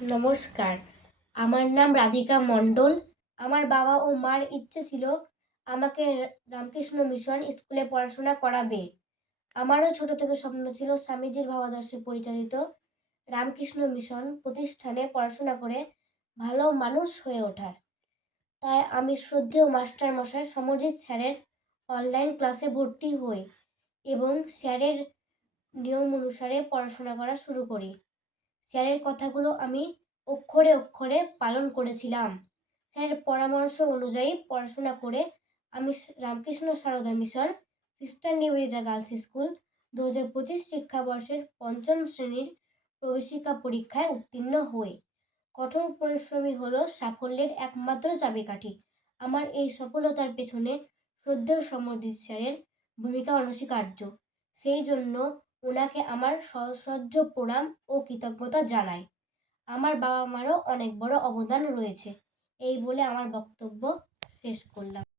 নমস্কার। আমার নাম রাধিকা মণ্ডল। আমার বাবা ও মার ইচ্ছে ছিল আমাকে রামকৃষ্ণ মিশন স্কুলে পড়াশোনা করাবে। আমারও ছোটো থেকে স্বপ্ন ছিল স্বামীজির ভাবাদর্শে পরিচালিত রামকৃষ্ণ মিশন প্রতিষ্ঠানে পড়াশোনা করে ভালো মানুষ হয়ে ওঠার। তাই আমি শ্রদ্ধেয় মাস্টার মশাই সমরজিৎ স্যারের অনলাইন ক্লাসে ভর্তি হই এবং স্যারের নিয়ম অনুসারে পড়াশোনা করা শুরু করি। স্যারের কথাগুলো আমি অক্ষরে অক্ষরে পালন করেছিলাম। স্যারের পরামর্শ অনুযায়ী পড়াশোনা করে আমি Ramakrishna Sarada mission, sister Nivedita girls school দু হাজার পঁচিশ শিক্ষাবর্ষের পঞ্চম শ্রেণির প্রবেশিকা পরীক্ষায় উত্তীর্ণ হই। কঠোর পরিশ্রমী হলো সাফল্যের একমাত্র চাবিকাঠি। আমার এই সফলতার পেছনে শ্রদ্ধেয় সমরজিৎ স্যারের ভূমিকা অনস্বীকার্য। সেই জন্য ওনাকে আমার সশ্রদ্ধ প্রণাম ও কৃতজ্ঞতা জানাই। আমার বাবা মারও অনেক বড় অবদান রয়েছে। এই বলে আমার বক্তব্য শেষ করলাম।